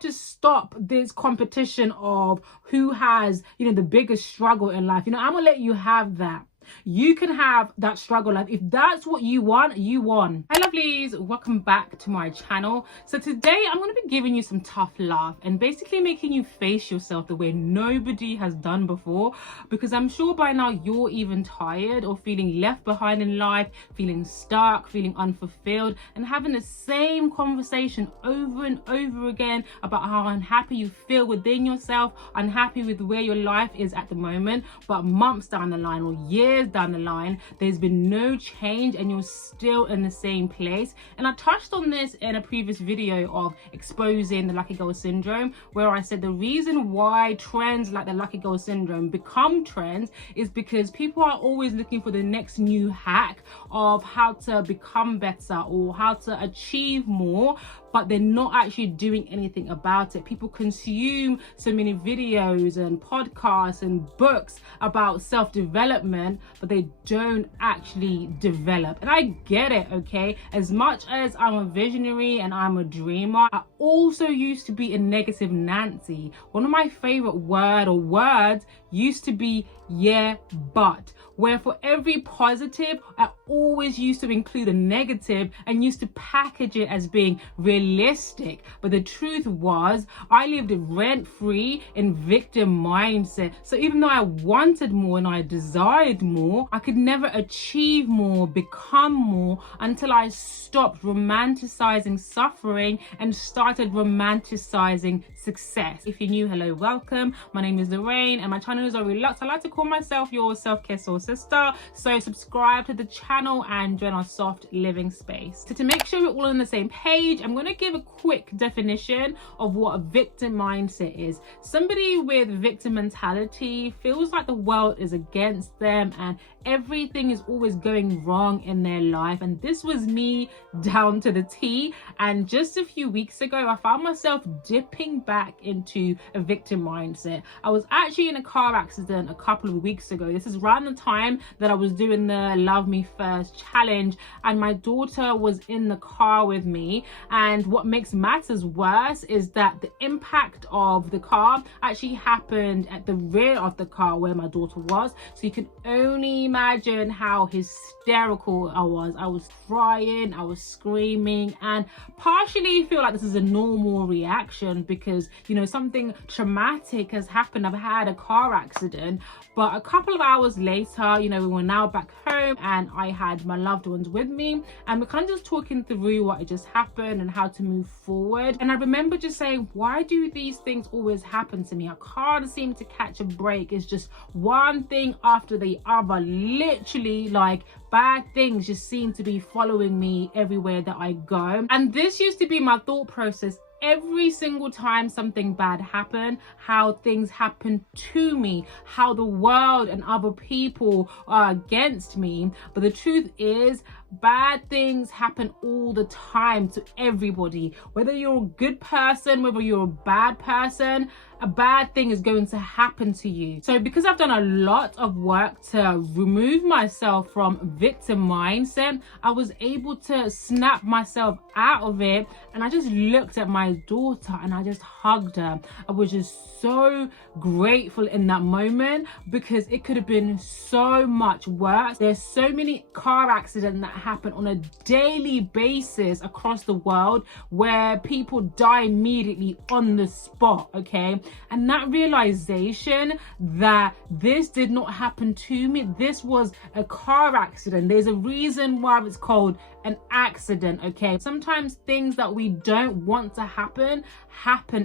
had to stop this competition of who has, the biggest struggle in life. I'm gonna let you have that. You can have that struggle life. If that's what you want, you won. Hi lovelies, welcome back to my channel. So today I'm going to be giving you some tough love and basically making you face yourself the way nobody has done before, because I'm sure by now you're even tired or feeling left behind in life, feeling stuck, feeling unfulfilled, and having the same conversation over and over again about how unhappy you feel within yourself, unhappy with where your life is at the moment, but months down the line or years down the line, there's been no change and you're still in the same place. And I touched on this in a previous video of exposing the lucky girl syndrome, where I said the reason why trends like the lucky girl syndrome become trends is because people are always looking for the next new hack of how to become better or how to achieve more, but they're not actually doing anything about it. People consume so many videos and podcasts and books about self-development, but they don't actually develop. And I get it, okay? As much as I'm a visionary and I'm a dreamer, I also used to be a negative Nancy. One of my favorite words used to be yeah, but, where for every positive, I always used to include a negative and used to package it as being realistic. But the truth was, I lived rent-free in victim mindset. So even though I wanted more and I desired more, I could never achieve more, become more, until I stopped romanticizing suffering and started romanticizing success. If you're new, hello, welcome. My name is Lorraine and my channel is Relux. I like to call myself your self-care soul sister. So subscribe to the channel and join our soft living space. So to make sure we're all on the same page, I'm going to give a quick definition of what a victim mindset is. Somebody with victim mentality feels like the world is against them and everything is always going wrong in their life. And this was me down to the T. And just a few weeks ago, I found myself dipping back into a victim mindset. I was actually in a car accident a couple of weeks ago. This is around the time that I was doing the Love Me First challenge, and my daughter was in the car with me. And what makes matters worse is that the impact of the car actually happened at the rear of the car where my daughter was. So you can only imagine how hysterical I was. I was crying, I was screaming, and partially feel like this is a normal reaction because, something traumatic has happened. I've had a car accident, but a couple of hours later, we were now back home and I had my loved ones with me and we're kind of just talking through what had just happened and how to move forward. And I remember just saying, why do these things always happen to me? I can't seem to catch a break. It's just one thing after the other. Literally, like, bad things just seem to be following me everywhere that I go. And this used to be my thought process every single time something bad happened, how things happen to me, how the world and other people are against me. But the truth is, bad things happen all the time to everybody. Whether you're a good person, whether you're a bad person, a bad thing is going to happen to you. So because I've done a lot of work to remove myself from victim mindset, I was able to snap myself out of it. And I just looked at my daughter and I just hugged her. I was just so grateful in that moment because it could have been so much worse. There's so many car accidents that happen on a daily basis across the world where people die immediately on the spot, okay? And that realization that this did not happen to me, this was a car accident. There's a reason why it's called an accident, okay? Sometimes things that we don't want to happen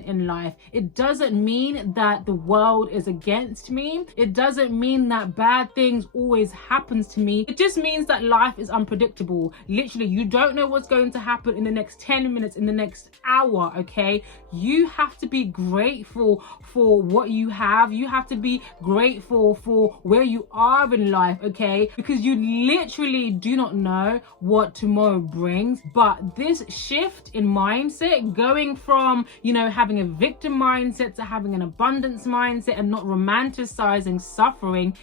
in life. It doesn't mean that the world is against me. It doesn't mean that bad things always happens to me. It just means that life is unpredictable. Literally, you don't know what's going to happen in the next 10 minutes, in the next hour, okay? You have to be grateful for what you have. You have to be grateful for where you are in life, okay? Because you literally do not know what tomorrow brings. But this shift in mindset, going from, having a victim mindset to having an abundance mindset and not romanticizing suffering,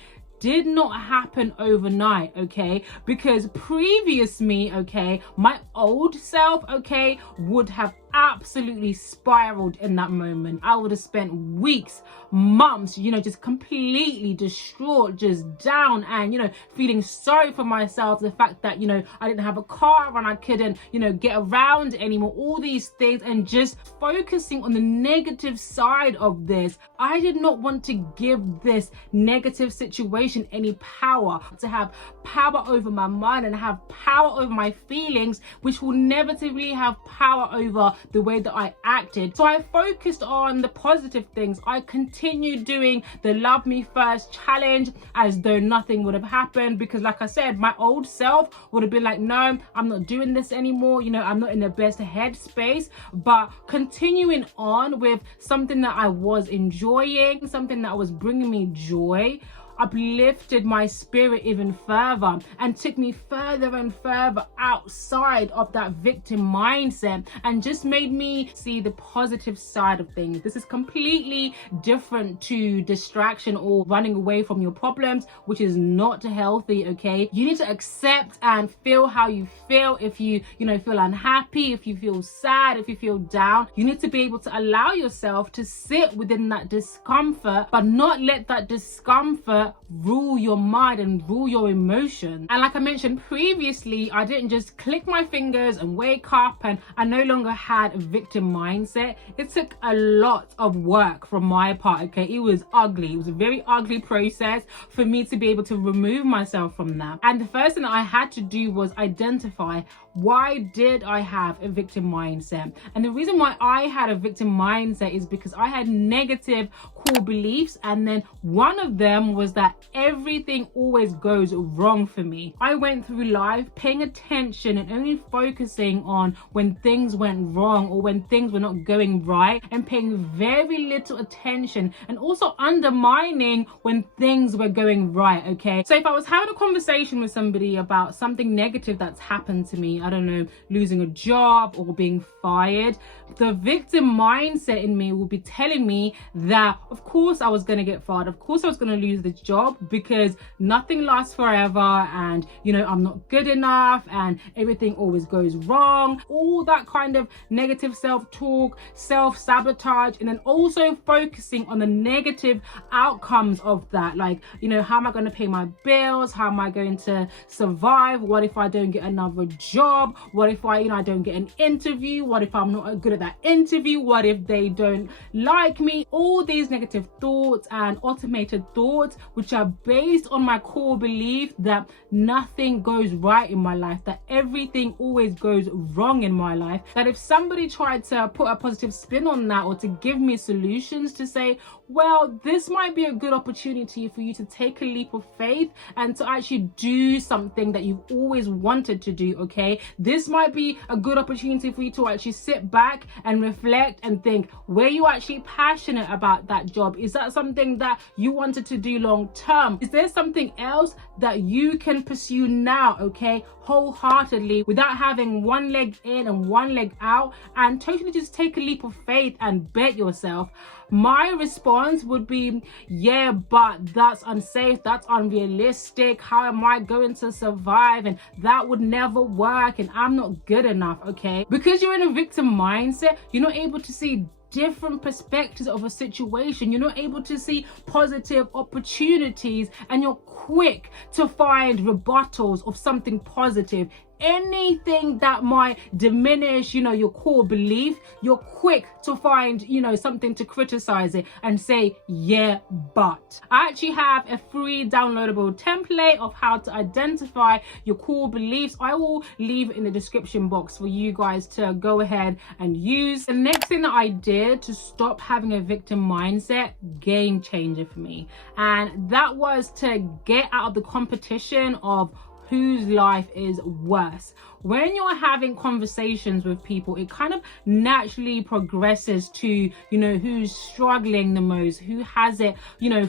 did not happen overnight, okay? Because previous me, okay, my old self, okay, would have absolutely spiraled in that moment. I would have spent weeks, months, just completely distraught, just down, and feeling sorry for myself. The fact that I didn't have a car and I couldn't get around anymore, all these things, and just focusing on the negative side of this. I did not want to give this negative situation any power, to have power over my mind and have power over my feelings, which will inevitably have power over the way that I acted. So I focused on the positive things. I continued doing the Love Me First challenge as though nothing would have happened, because like I said, my old self would have been like, no, I'm not doing this anymore, I'm not in the best headspace. But continuing on with something that I was enjoying, something that was bringing me joy, uplifted my spirit even further and took me further and further outside of that victim mindset, and just made me see the positive side of things. This is completely different to distraction or running away from your problems, which is not healthy. Okay, you need to accept and feel how you feel. If you feel unhappy, if you feel sad, if you feel down, you need to be able to allow yourself to sit within that discomfort, but not let that discomfort rule your mind and rule your emotions. And like I mentioned previously, I didn't just click my fingers and wake up and I no longer had a victim mindset. It took a lot of work from my part. Okay, it was ugly. It was a very ugly process for me to be able to remove myself from that. And the first thing that I had to do was identify, why did I have a victim mindset? And the reason why I had a victim mindset is because I had negative core beliefs, and then one of them was that everything always goes wrong for me. I went through life paying attention and only focusing on when things went wrong or when things were not going right, and paying very little attention and also undermining when things were going right. Okay, so if I was having a conversation with somebody about something negative that's happened to me, I don't know, losing a job or being fired, the victim mindset in me will be telling me that of course I was going to get fired, of course I was going to lose the job, because nothing lasts forever, and I'm not good enough, and everything always goes wrong, all that kind of negative self-talk, self-sabotage, and then also focusing on the negative outcomes of that, like how am I going to pay my bills, how am I going to survive, what if I don't get another job, what if I don't get an interview, what if I'm not good at that interview, what if they don't like me, all these negative thoughts and automated thoughts, which are based on my core belief that nothing goes right in my life, that everything always goes wrong in my life, that if somebody tried to put a positive spin on that or to give me solutions to say, well, this might be a good opportunity for you to take a leap of faith and to actually do something that you've always wanted to do. Okay, this might be a good opportunity for you to actually sit back and reflect and think, were you actually passionate about that job? Is that something that you wanted to do long term? Is there something else that you can pursue now, okay, wholeheartedly, without having one leg in and one leg out, and totally just take a leap of faith and bet yourself? My response would be, yeah, but that's unsafe, that's unrealistic, how am I going to survive, and that would never work, and I'm not good enough. Okay, because you're in a victim mindset, you're not able to see different perspectives of a situation, you're not able to see positive opportunities, and you're quick to find rebuttals of something positive. Anything that might diminish your core belief, you're quick to find something to criticize it and say, yeah, but. I actually have a free downloadable template of how to identify your core beliefs. I will leave it in the description box for you guys to go ahead and use. The next thing that I did to stop having a victim mindset, game changer for me, and that was to get out of the competition of whose life is worse. When you're having conversations with people, it kind of naturally progresses to, who's struggling the most, who has it,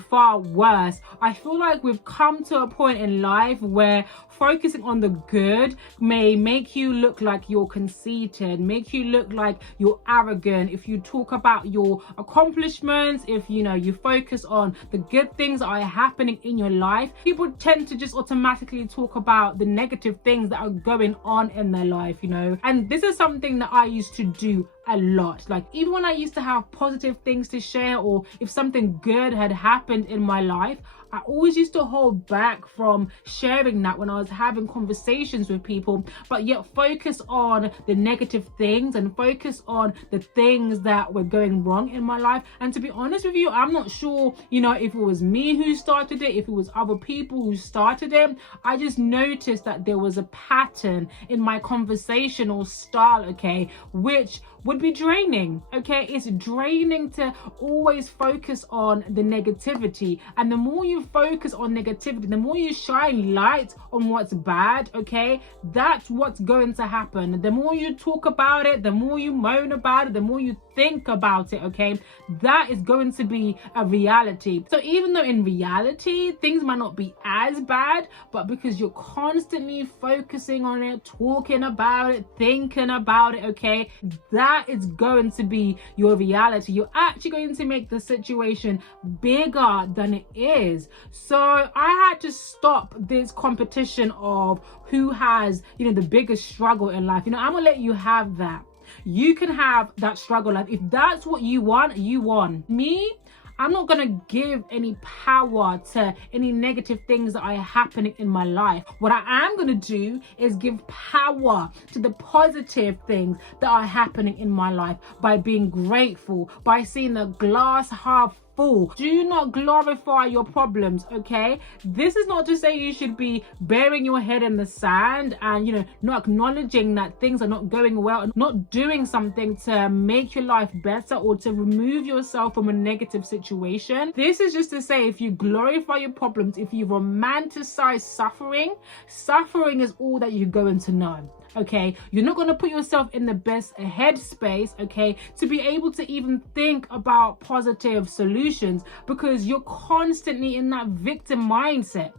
far worse. I feel like we've come to a point in life where focusing on the good may make you look like you're conceited, make you look like you're arrogant. If you talk about your accomplishments, if you focus on the good things that are happening in your life, people tend to just automatically talk about the negative things that are going on in their life, and this is something that I used to do a lot. Like, even when I used to have positive things to share, or if something good had happened in my life, I always used to hold back from sharing that when I was having conversations with people, but yet focus on the negative things and focus on the things that were going wrong in my life. And to be honest with you, I'm not sure, if it was me who started it, if it was other people who started it. I just noticed that there was a pattern in my conversational style, okay, which would be draining, okay? It's draining to always focus on the negativity. And the more you focus on negativity, the more you shine light on what's bad, okay? That's what's going to happen. The more you talk about it, the more you moan about it, the more you think about it, okay? That is going to be a reality. So even though in reality, things might not be as bad, but because you're constantly focusing on it, talking about it, thinking about it, okay? That is going to be your reality. You're actually going to make the situation bigger than it is. So I had to stop this competition of who has, the biggest struggle in life. I'm gonna let you have that. You can have that struggle life. If that's what you want, you won. Me, I'm not going to give any power to any negative things that are happening in my life. What I am going to do is give power to the positive things that are happening in my life by being grateful, by seeing the glass half full. Do not glorify your problems, okay? This is not to say you should be burying your head in the sand and, not acknowledging that things are not going well and not doing something to make your life better or to remove yourself from a negative situation. This is just to say, if you glorify your problems, if you romanticize suffering is all that you're going to know. Okay, you're not going to put yourself in the best headspace, okay, to be able to even think about positive solutions, because you're constantly in that victim mindset.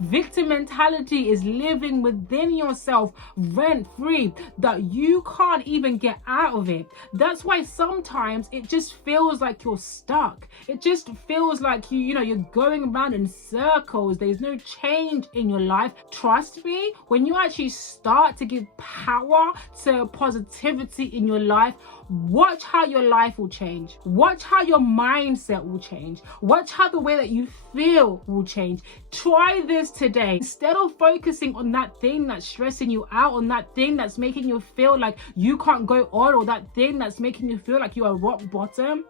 Victim mentality is living within yourself rent free, that you can't even get out of it. That's why sometimes it just feels like you're stuck. It just feels like you're going around in circles. There's no change in your life. Trust me, when you actually start to give power to positivity in your life, watch how your life will change. Watch how your mindset will change. Watch how the way that you feel will change. Try this today. Instead of focusing on that thing that's stressing you out, on that thing that's making you feel like you can't go on, or that thing that's making you feel like you are rock bottom,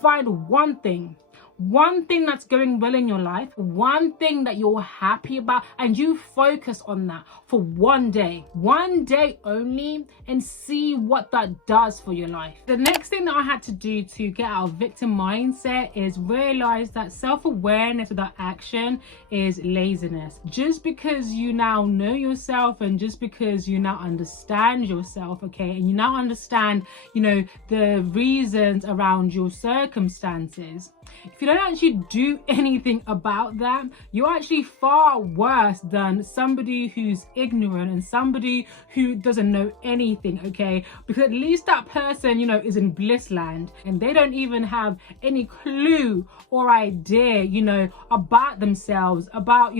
find one thing that's going well in your life, one thing that you're happy about, and you focus on that for one day only, and see what that does for your life. The next thing that I had to do to get out of victim mindset is realize that self-awareness without action is laziness. Just because you now know yourself, and just because you now understand yourself, okay, and you now understand, the reasons around your circumstances, if you don't actually do anything about that, you're actually far worse than somebody who's ignorant and somebody who doesn't know anything, okay? Because at least that person, is in bliss land, and they don't even have any clue or idea, about themselves, about,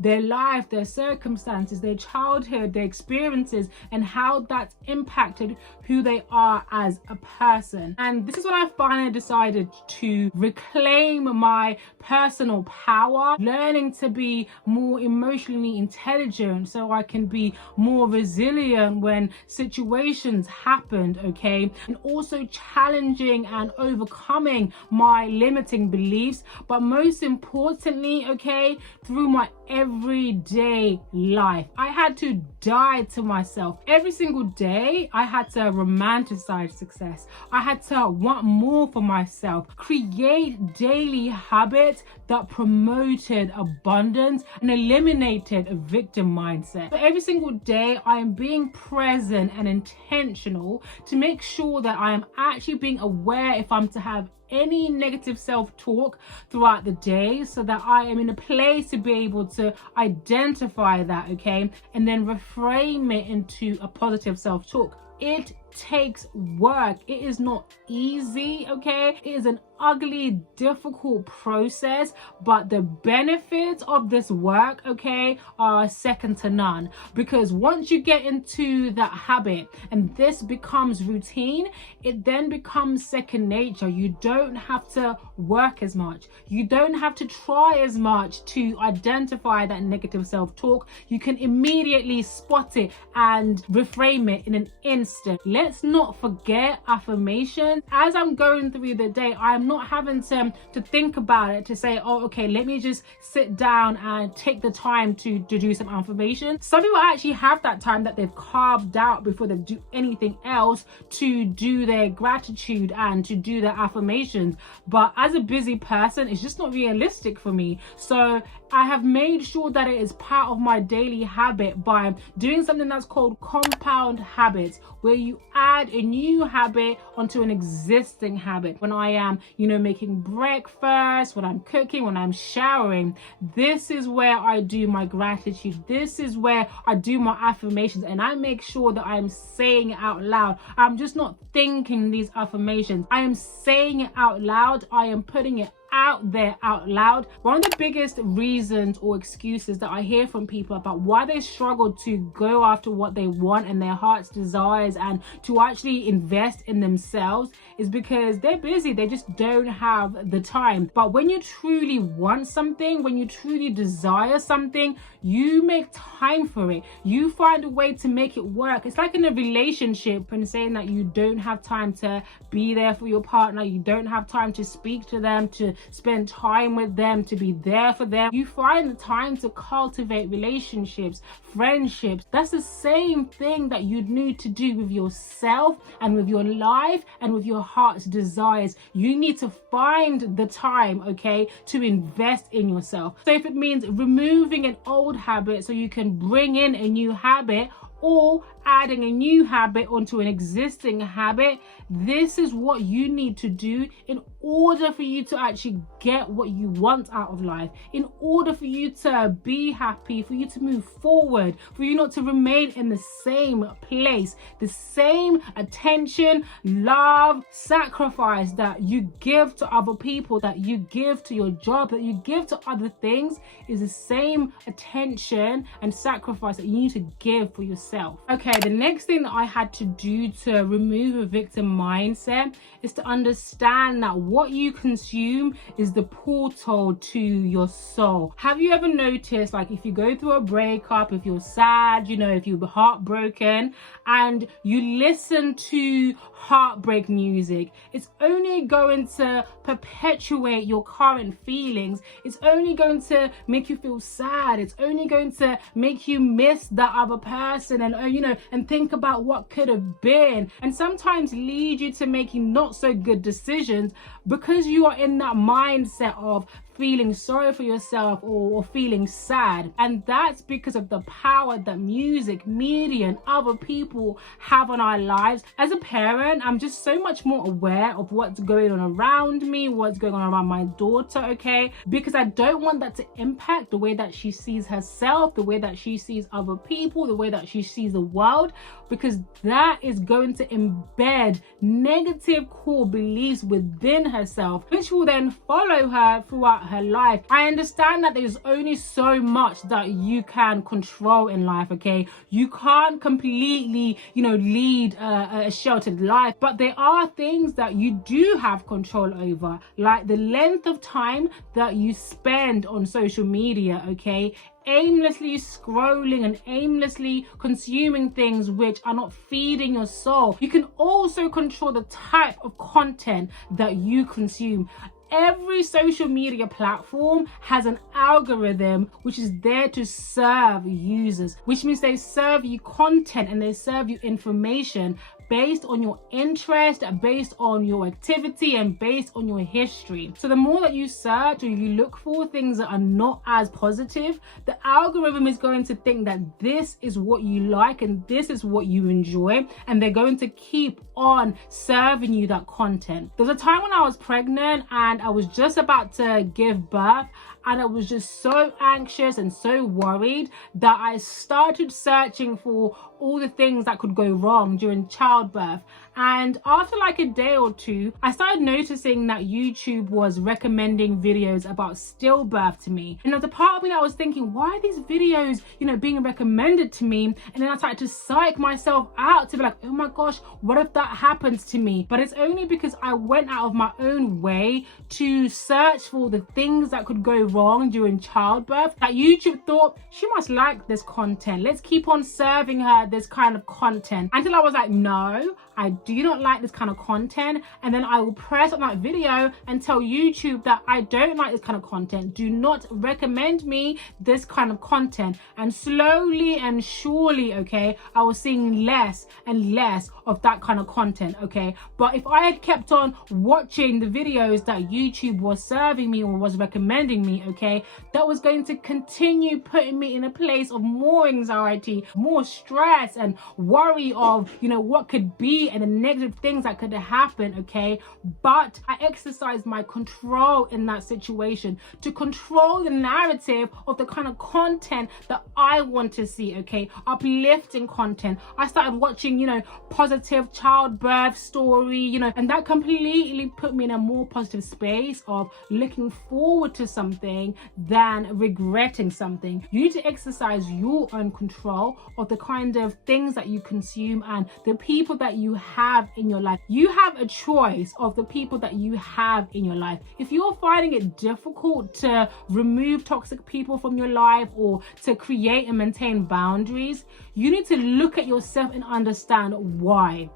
their life, their circumstances, their childhood, their experiences, and how that's impacted who they are as a person. And this is when I finally decided to reclaim my personal power, learning to be more emotionally intelligent so I can be more resilient when situations happened, okay? And also challenging and overcoming my limiting beliefs, but most importantly, okay, through my everyday life. I had to die to myself. Every single day, I had to romanticize success. I had to want more for myself, create daily habits that promoted abundance and eliminated a victim mindset. So every single day, I am being present and intentional to make sure that I am actually being aware if I'm to have any negative self-talk throughout the day, so that I am in a place to be able to identify that, okay, and then reframe it into a positive self-talk. It takes work. It is not easy, okay? It is an ugly, difficult process, but the benefits of this work, okay, are second to none. Because once you get into that habit and this becomes routine, it then becomes second nature. You don't have to work as much. You don't have to try as much to identify that negative self-talk. You can immediately spot it and reframe it in an instant. Let's not forget affirmations. As I'm going through the day, I'm not having to think about it, to say, oh, okay, let me just sit down and take the time to do some affirmations. Some people actually have that time that they've carved out before they do anything else to do their gratitude and to do their affirmations. But as a busy person, it's just not realistic for me. So I have made sure that it is part of my daily habit by doing something that's called compound habits, where you add a new habit onto an existing habit. When I am, making breakfast, when I'm cooking, when I'm showering, this is where I do my gratitude. This is where I do my affirmations, and I make sure that I'm saying it out loud. I'm just not thinking these affirmations. I am saying it out loud. I am putting it out there out loud. One of the biggest reasons or excuses that I hear from people about why they struggle to go after what they want and their heart's desires and to actually invest in themselves is because they're busy. They just don't have the time. But when you truly want something, when you truly desire something, you make time for it. You find a way to make it work. It's like in a relationship and saying that you don't have time to be there for your partner. You don't have time to speak to them, to spend time with them, to be there for them. You find the time to cultivate relationships, friendships. That's the same thing that you need to do with yourself and with your life and with your heart's desires. You need to find the time, okay, to invest in yourself. So if it means removing an old habit so you can bring in a new habit, or adding a new habit onto an existing habit, this is what you need to do in order for you to actually get what you want out of life, in order for you to be happy, for you to move forward, for you not to remain in the same place. The same attention, love, sacrifice that you give to other people, that you give to your job, that you give to other things, is the same attention and sacrifice that you need to give for yourself. Okay, the next thing that I had to do to remove a victim mindset is to understand that what you consume is the portal to your soul. Have you ever noticed, like, if you go through a breakup, if you're sad, if you're heartbroken and you listen to heartbreak music, it's only going to perpetuate your current feelings. It's only going to make you feel sad. It's only going to make you miss that other person and think about what could have been, and sometimes lead you to making not so good decisions because you are in that mindset of feeling sorry for yourself or feeling sad. And that's because of the power that music, media, and other people have on our lives. As a parent, I'm just so much more aware of what's going on around me, what's going on around my daughter, okay? Because I don't want that to impact the way that she sees herself, the way that she sees other people, the way that she sees the world, because that is going to embed negative core beliefs within herself, which will then follow her throughout her life. I understand that there's only so much that you can control in life, okay? You can't completely, lead a sheltered life, but there are things that you do have control over, like the length of time that you spend on social media, okay? Aimlessly scrolling and aimlessly consuming things which are not feeding your soul. You can also control the type of content that you consume. Every social media platform has an algorithm which is there to serve users, which means they serve you content and they serve you information based on your interest, based on your activity, and based on your history. So the more that you search or you look for things that are not as positive, the algorithm is going to think that this is what you like and this is what you enjoy, and they're going to keep on serving you that content. There was a time when I was pregnant and I was just about to give birth, and I was just so anxious and so worried that I started searching for all the things that could go wrong during childbirth. And after like a day or two, I started noticing that YouTube was recommending videos about stillbirth to me. And there's a part of me that was thinking, why are these videos, you know, being recommended to me? And then I started to psych myself out to be like, oh my gosh, what if that happens to me? But it's only because I went out of my own way to search for the things that could go wrong during childbirth that YouTube thought, she must like this content. Let's keep on serving her this kind of content. Until I was like, no, I do not like this kind of content. And then I will press on that video and tell YouTube that I don't like this kind of content. Do not recommend me this kind of content. And slowly and surely, okay, I was seeing less and less of that kind of content, okay? But if I had kept on watching the videos that YouTube was serving me or was recommending me, okay, that was going to continue putting me in a place of more anxiety, more stress and worry of, you know, what could be and the negative things that could happen, okay? But I exercised my control in that situation to control the narrative of the kind of content that I want to see, okay? Uplifting content. I started watching, you know, positive childbirth story, you know, and that completely put me in a more positive space of looking forward to something than regretting something. You need to exercise your own control of the kind of things that you consume and the people that you have in your life. You have a choice of the people that you have in your life. If you're finding it difficult to remove toxic people from your life or to create and maintain boundaries, you need to look at yourself and understand why.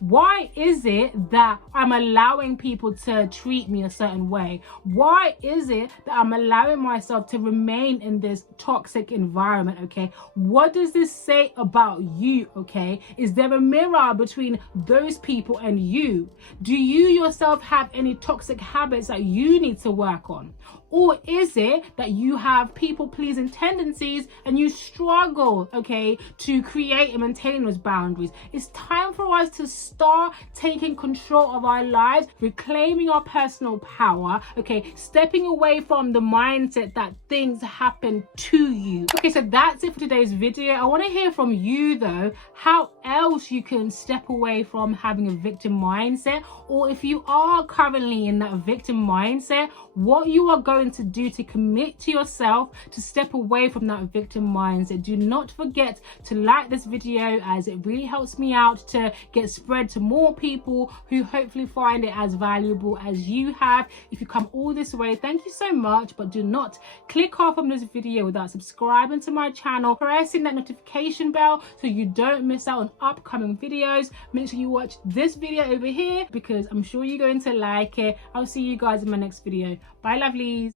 Why is it that I'm allowing people to treat me a certain way? Why is it that I'm allowing myself to remain in this toxic environment, okay? What does this say about you, okay? Is there a mirror between those people and you? Do you yourself have any toxic habits that you need to work on? Or is it that you have people-pleasing tendencies and you struggle, okay, to create and maintain those boundaries? It's time for us to start taking control of our lives, reclaiming our personal power, okay, stepping away from the mindset that things happen to you. Okay, so that's it for today's video. I want to hear from you though, how else you can step away from having a victim mindset, or if you are currently in that victim mindset, what you are going to do to commit to yourself to step away from that victim mindset. Do not forget to like this video, as it really helps me out to get spread to more people who hopefully find it as valuable as you have. If you come all this way, thank you so much, but do not click off on this video without subscribing to my channel, pressing that notification bell so you don't miss out on upcoming videos. Make sure you watch this video over here because I'm sure you're going to like it. I'll see you guys in my next video. Bye, lovelies.